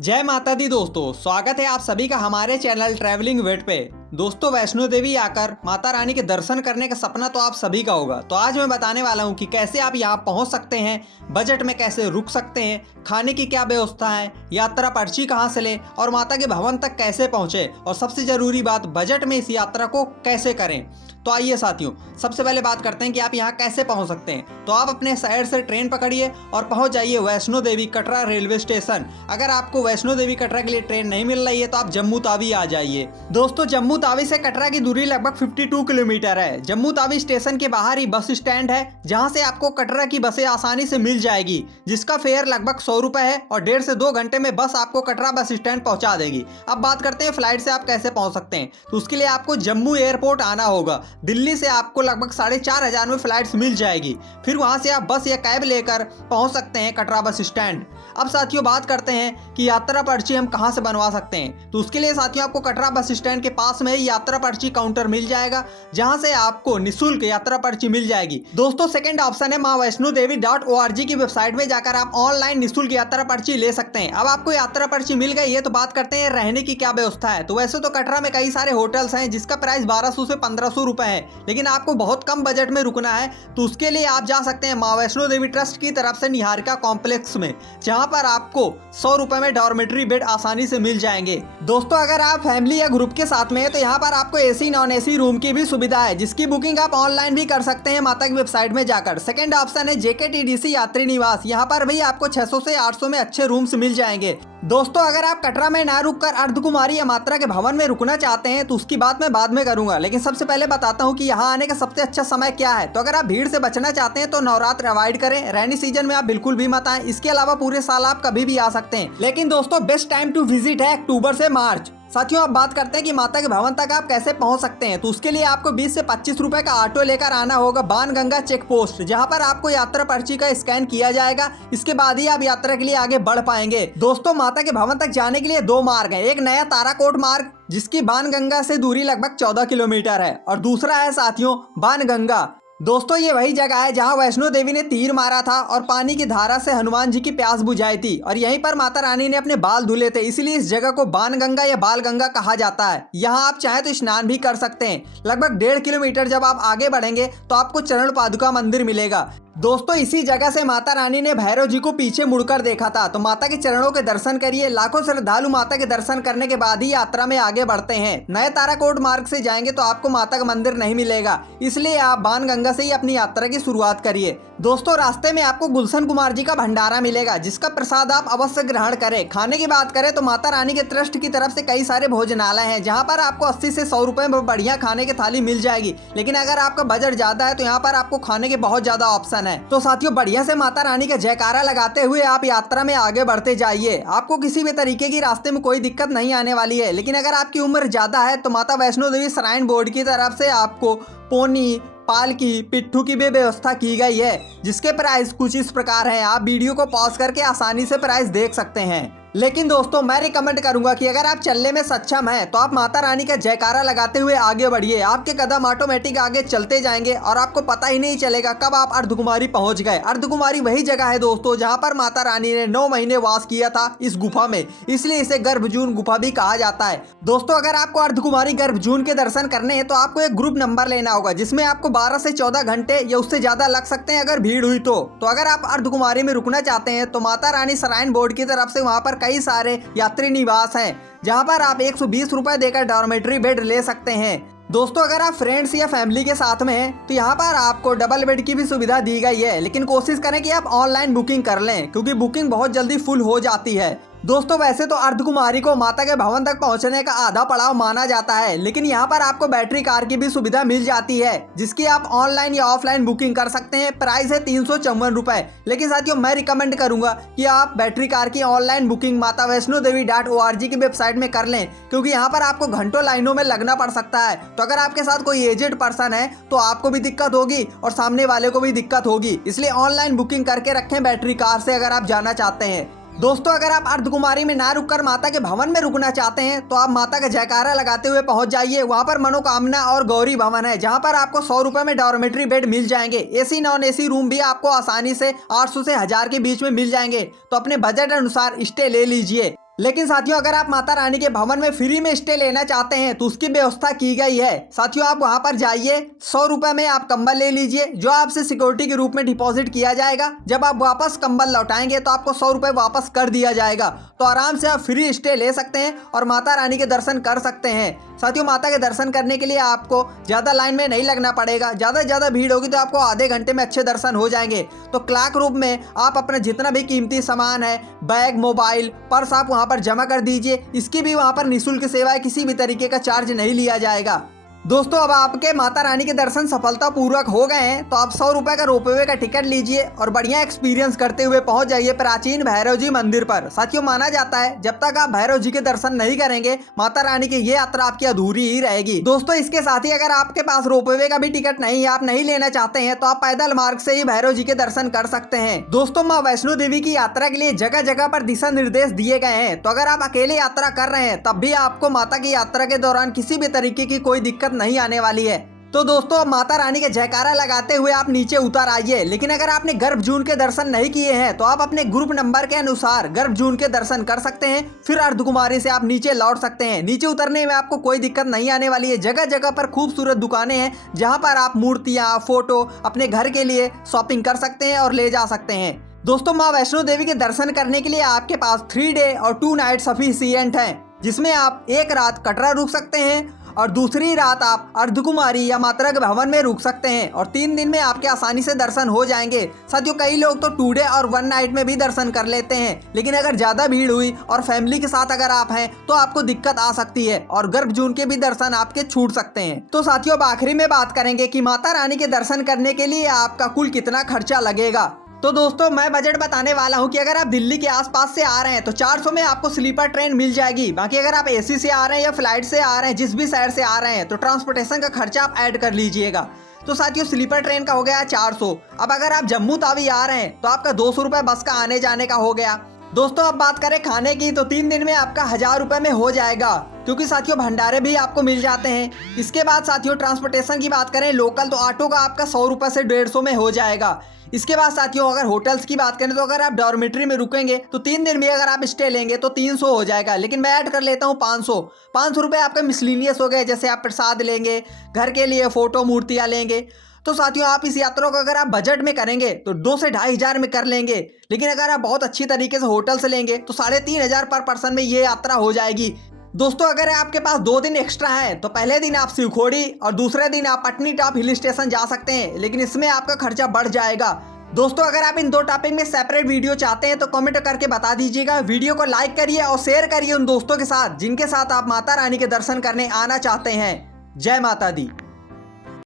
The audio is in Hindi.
जय माता दी दोस्तों, स्वागत है आप सभी का हमारे चैनल ट्रैवलिंग विद पे। दोस्तों, वैष्णो देवी आकर माता रानी के दर्शन करने का सपना तो आप सभी का होगा। तो आज मैं बताने वाला हूं कि कैसे आप यहां पहुंच सकते हैं, बजट में कैसे रुक सकते हैं, खाने की क्या व्यवस्था है, यात्रा पर्ची कहां से लें और माता के भवन तक कैसे पहुंचे, और सबसे जरूरी बात, बजट में इस यात्रा को कैसे करें। तो आइए साथियों, सबसे पहले बात करते हैं कि आप यहाँ कैसे पहुँच सकते हैं। तो आप अपने शहर से ट्रेन पकड़िए और पहुँच जाइए वैष्णो देवी कटरा रेलवे स्टेशन। अगर आपको वैष्णो देवी कटरा के लिए ट्रेन नहीं मिल रही है तो आप जम्मू तावी आ जाइए। दोस्तों, जम्मू तावी से कटरा की दूरी लगभग 52 किलोमीटर है। जम्मू तावी स्टेशन के बाहर ही बस स्टैंड है, जहाँ से आपको कटरा की बसें आसानी से मिल जाएगी, जिसका फेयर लगभग 100 रुपए है और 1.5 से 2 घंटे में बस आपको कटरा बस स्टैंड पहुँचा देगी। अब बात करते हैं फ्लाइट से आप कैसे पहुँच सकते हैं। तो उसके लिए आपको जम्मू एयरपोर्ट आना होगा। दिल्ली से आपको लगभग 4,500 में फ्लाइट्स मिल जाएगी। फिर वहां से आप बस या कैब लेकर पहुंच सकते हैं कटरा बस स्टैंड। अब साथियों, बात करते हैं कि यात्रा पर्ची हम कहां से बनवा सकते हैं। तो उसके लिए साथियों, आपको कटरा बस स्टैंड के पास में ही यात्रा पर्ची काउंटर मिल जाएगा, जहां से आपको निःशुल्क यात्रा पर्ची मिल जाएगी। दोस्तों, सेकंड ऑप्शन है maavaishnodevi.org की वेबसाइट में जाकर आप ऑनलाइन निःशुल्क यात्रा पर्ची ले सकते हैं। अब आपको यात्रा पर्ची मिल गई है तो बात करते हैं रहने की क्या व्यवस्था है। तो वैसे तो कटरा में कई सारे होटल्स हैं जिसका प्राइस 1200 से 1500 रुपए है, लेकिन आपको बहुत कम बजट में रुकना है तो उसके लिए आप जा सकते हैं मां वैष्णो देवी ट्रस्ट की तरफ से निहारिका कॉम्प्लेक्स में, जहां पर आपको 100 रुपए में डॉर्मेट्री बेड आसानी से मिल जाएंगे। दोस्तों, अगर आप फैमिली या ग्रुप के साथ में है तो यहाँ पर आपको एसी नॉन एसी रूम की भी सुविधा है, जिसकी बुकिंग आप ऑनलाइन भी कर सकते हैं माता की वेबसाइट में जाकर। सेकंड ऑप्शन है JKTDC यात्री निवास। यहाँ पर भी आपको 600 से 800 में अच्छे रूम्स मिल जाएंगे। दोस्तों, अगर आप कटरा में ना रुककर अर्धकुमारी या माता के भवन में रुकना चाहते हैं तो उसकी बात मैं बाद में करूंगा, लेकिन सबसे पहले बताता हूं कि यहां आने का सबसे अच्छा समय क्या है। तो अगर आप भीड़ से बचना चाहते हैं तो नवरात्र अवॉइड करें, रैनी सीजन में आप बिल्कुल भी मत आएं। इसके अलावा पूरे साल आप कभी भी आ सकते हैं, लेकिन दोस्तों बेस्ट टाइम टू विजिट है अक्टूबर से मार्च। साथियों, अब बात करते हैं कि माता के भवन तक आप कैसे पहुंच सकते हैं। तो उसके लिए आपको 20 से 25 रुपए का ऑटो लेकर आना होगा बाणगंगा चेक पोस्ट, जहां पर आपको यात्रा पर्ची का स्कैन किया जाएगा। इसके बाद ही आप यात्रा के लिए आगे बढ़ पाएंगे। दोस्तों, माता के भवन तक जाने के लिए 2 मार्ग है। एक नया ताराकोट मार्ग, जिसकी बाणगंगा से दूरी लगभग 14 किलोमीटर है, और दूसरा है साथियों बाणगंगा। दोस्तों, ये वही जगह है जहां वैष्णो देवी ने तीर मारा था और पानी की धारा से हनुमान जी की प्यास बुझाई थी, और यहीं पर माता रानी ने अपने बाल धुले थे। इसलिए इस जगह को बाणगंगा या बाल गंगा कहा जाता है। यहाँ आप चाहें तो स्नान भी कर सकते हैं। लगभग 1.5 किलोमीटर जब आप आगे बढ़ेंगे तो आपको चरण पादुका मंदिर मिलेगा। दोस्तों, इसी जगह से माता रानी ने भैरव जी को पीछे मुड़कर देखा था। तो माता के चरणों के दर्शन करिए। लाखों श्रद्धालु माता के दर्शन करने के बाद ही यात्रा में आगे बढ़ते हैं। नए ताराकोट मार्ग से जाएंगे तो आपको माता का मंदिर नहीं मिलेगा, इसलिए आप बाणगंगा से ही अपनी यात्रा की शुरुआत करिए। दोस्तों, रास्ते में आपको गुलशन कुमार जी का भंडारा मिलेगा, जिसका प्रसाद आप अवश्य ग्रहण करें। खाने की बात करें तो माता रानी के ट्रस्ट की तरफ से कई सारे भोजनालय हैं, जहां पर आपको 80 से 100 रुपए में बढ़िया खाने की थाली मिल जाएगी। लेकिन अगर आपका बजट ज्यादा है तो यहाँ पर आपको खाने के बहुत ज्यादा ऑप्शन है। तो साथियों, बढ़िया से माता रानी का जयकारा लगाते हुए आप यात्रा में आगे बढ़ते जाइए। आपको किसी भी तरीके की रास्ते में कोई दिक्कत नहीं आने वाली है। लेकिन अगर आपकी उम्र ज्यादा है तो माता वैष्णो देवी श्राइन बोर्ड की तरफ से आपको पोनी, पालकी, पिट्ठू की भी व्यवस्था की गई है, जिसके प्राइस कुछ इस प्रकार हैं। आप वीडियो को पॉज करके आसानी से प्राइस देख सकते हैं। लेकिन दोस्तों, मैं रिकमेंड करूंगा कि अगर आप चलने में सक्षम हैं तो आप माता रानी का जयकारा लगाते हुए आगे बढ़िए। आपके कदम ऑटोमेटिक आगे चलते जाएंगे और आपको पता ही नहीं चलेगा कब आप अर्धकुमारी पहुंच गए। अर्धकुमारी वही जगह है दोस्तों जहां पर माता रानी ने 9 महीने वास किया था इस गुफा में, इसलिए इसे गर्भजून गुफा भी कहा जाता है। दोस्तों, अगर आपको अर्धकुमारी गर्भजून के दर्शन करने हैं तो आपको एक ग्रुप नंबर लेना होगा, जिसमें आपको 12 से 14 घंटे या उससे ज्यादा लग सकते हैं अगर भीड़ हुई तो। अगर आप अर्धकुमारी में रुकना चाहते हैं तो माता रानी श्राइन बोर्ड की तरफ से वहां पर कई सारे यात्री निवास हैं, जहां पर आप 120 रुपए देकर डॉर्मेट्री बेड ले सकते हैं। दोस्तों, अगर आप फ्रेंड्स या फैमिली के साथ में हैं तो यहाँ पर आपको डबल बेड की भी सुविधा दी गई है, लेकिन कोशिश करें कि आप ऑनलाइन बुकिंग कर लें, क्योंकि बुकिंग बहुत जल्दी फुल हो जाती है। दोस्तों, वैसे तो अर्धकुमारी को माता के भवन तक पहुंचने का आधा पड़ाव माना जाता है, लेकिन यहाँ पर आपको बैटरी कार की भी सुविधा मिल जाती है, जिसकी आप ऑनलाइन या ऑफलाइन बुकिंग कर सकते हैं। प्राइस है 354 रुपए। लेकिन साथियों, मैं रिकमेंड करूंगा कि आप बैटरी कार की ऑनलाइन बुकिंग maavaishnodevi.org की वेबसाइट में कर लें, क्योंकि यहाँ पर आपको घंटों लाइनों में लगना पड़ सकता है। तो अगर आपके साथ कोई एजेड पर्सन है तो आपको भी दिक्कत होगी और सामने वाले को भी दिक्कत होगी, इसलिए ऑनलाइन बुकिंग करके रखें बैटरी कार से अगर आप जाना चाहते हैं। दोस्तों, अगर आप अर्धकुमारी में ना रुककर माता के भवन में रुकना चाहते हैं तो आप माता का जयकारा लगाते हुए पहुंच जाइए। वहां पर मनोकामना और गौरी भवन है, जहां पर आपको 100 रुपए में डॉर्मेट्री बेड मिल जाएंगे। एसी नॉन एसी रूम भी आपको आसानी से 800 से 1000 के बीच में मिल जाएंगे। तो अपने बजट अनुसार स्टे ले लीजिए। लेकिन साथियों अगर आप माता रानी के भवन में फ्री में स्टे लेना चाहते हैं तो उसकी व्यवस्था की गई है। साथियों आप वहां पर जाइए, 100 रुपए में आप कंबल ले लीजिए जो आपसे सिक्योरिटी के रूप में डिपॉजिट किया जाएगा। जब आप वापस कंबल लौटाएंगे तो आपको 100 रुपए वापस कर दिया जाएगा। तो आराम से आप फ्री स्टे ले सकते हैं और माता रानी के दर्शन कर सकते हैं। साथियों माता के दर्शन करने के लिए आपको ज़्यादा लाइन में नहीं लगना पड़ेगा। ज़्यादा से ज़्यादा भीड़ होगी तो आपको आधे घंटे में अच्छे दर्शन हो जाएंगे। तो क्लॉक रूम में आप अपना जितना भी कीमती सामान है, बैग, मोबाइल, पर्स, आप वहाँ पर जमा कर दीजिए। इसकी भी वहाँ पर निःशुल्क सेवा है, किसी भी तरीके का चार्ज नहीं लिया जाएगा। दोस्तों अब आपके माता रानी के दर्शन सफलतापूर्वक हो गए हैं तो आप 100 रुपए का रोपवे का टिकट लीजिए और बढ़िया एक्सपीरियंस करते हुए पहुंच जाइए प्राचीन भैरव जी मंदिर पर। साथियों माना जाता है जब तक आप भैरव जी के दर्शन नहीं करेंगे माता रानी की ये यात्रा आपकी अधूरी ही रहेगी। दोस्तों इसके साथ ही अगर आपके पास रोपवे का भी टिकट नहीं है, आप नहीं लेना चाहते हैं, तो आप पैदल मार्ग से ही भैरव जी के दर्शन कर सकते हैं। दोस्तों माँ वैष्णो देवी की यात्रा के लिए जगह जगह पर दिशा निर्देश दिए गए हैं। तो अगर आप अकेले यात्रा कर रहे हैं तब भी आपको माता की यात्रा के दौरान किसी भी तरीके की कोई दिक्कत नहीं आने वाली है। तो दोस्तों अब माता रानी के जयकारा लगाते हुए आप नीचे उतर आइए। लेकिन अगर आपने गर्भजून के दर्शन नहीं किए हैं तो आप अपने ग्रुप नंबर के अनुसार गर्भजून के दर्शन कर सकते हैं, फिर अर्धकुमारी से आप नीचे लौट सकते हैं। नीचे उतरने में आपको कोई दिक्कत नहीं आने वाली है। जगह जगह पर खूबसूरत दुकानें हैं जहां पर आप मूर्तियां, फोटो अपने घर के लिए शॉपिंग कर सकते हैं और ले जा सकते हैं। दोस्तों माँ वैष्णो देवी के दर्शन करने के लिए आपके पास 3 डे और 2 नाइट सफिशिएंट है, जिसमें आप एक रात कटरा रुक सकते हैं और दूसरी रात आप अर्धकुमारी या माता के भवन में रुक सकते हैं और 3 दिन में आपके आसानी से दर्शन हो जाएंगे। साथियों कई लोग तो 2 डे और 1 नाइट में भी दर्शन कर लेते हैं, लेकिन अगर ज्यादा भीड़ हुई और फैमिली के साथ अगर आप हैं तो आपको दिक्कत आ सकती है और गर्भजून के भी दर्शन आपके छूट सकते हैं। तो साथियों अब आखिरी में बात करेंगे कि माता रानी के दर्शन करने के लिए आपका कुल कितना खर्चा लगेगा। तो दोस्तों मैं बजट बताने वाला हूं कि अगर आप दिल्ली के आसपास से आ रहे हैं तो 400 में आपको स्लीपर ट्रेन मिल जाएगी। बाकी अगर आप एसी से आ रहे हैं या फ्लाइट से आ रहे हैं, जिस भी शहर से आ रहे हैं, तो ट्रांसपोर्टेशन का खर्चा आप ऐड कर लीजिएगा। तो साथियों स्लीपर ट्रेन का हो गया 400। अब अगर आप जम्मू तावी आ रहे हैं तो आपका 200 रुपये बस का आने जाने का हो गया। दोस्तों अब बात करें खाने की तो 3 दिन में आपका 1000 रुपये में हो जाएगा, क्योंकि साथियों भंडारे भी आपको मिल जाते हैं। इसके बाद साथियों ट्रांसपोर्टेशन की बात करें लोकल तो ऑटो का आपका 100 रुपये से 150 में हो जाएगा। इसके बाद साथियों अगर होटल्स की बात करें तो अगर आप डॉर्मेट्री में रुकेंगे तो 3 दिन में अगर आप स्टे लेंगे तो 300 हो जाएगा, लेकिन मैं ऐड कर लेता हूँ 500 रुपये आपके मिसलिनियस हो गए। जैसे आप प्रसाद लेंगे, घर के लिए फोटो मूर्तियाँ लेंगे। तो साथियों आप इस यात्रा को अगर आप बजट में करेंगे तो 2 से 2500 में कर लेंगे, लेकिन अगर आप बहुत अच्छी तरीके से होटल से लेंगे तो 3500 पर पर्सन में ये यात्रा हो जाएगी। दोस्तों अगर आपके पास 2 दिन एक्स्ट्रा है तो पहले दिन आप शिवखोड़ी और दूसरे दिन आप पटनी टॉप हिल स्टेशन जा सकते हैं, लेकिन इसमें आपका खर्चा बढ़ जाएगा। दोस्तों अगर आप इन 2 टॉपिक में सेपरेट वीडियो चाहते हैं तो कमेंट करके बता दीजिएगा। वीडियो को लाइक करिए और शेयर करिए उन दोस्तों के साथ जिनके साथ आप माता रानी के दर्शन करने आना चाहते हैं। जय माता दी।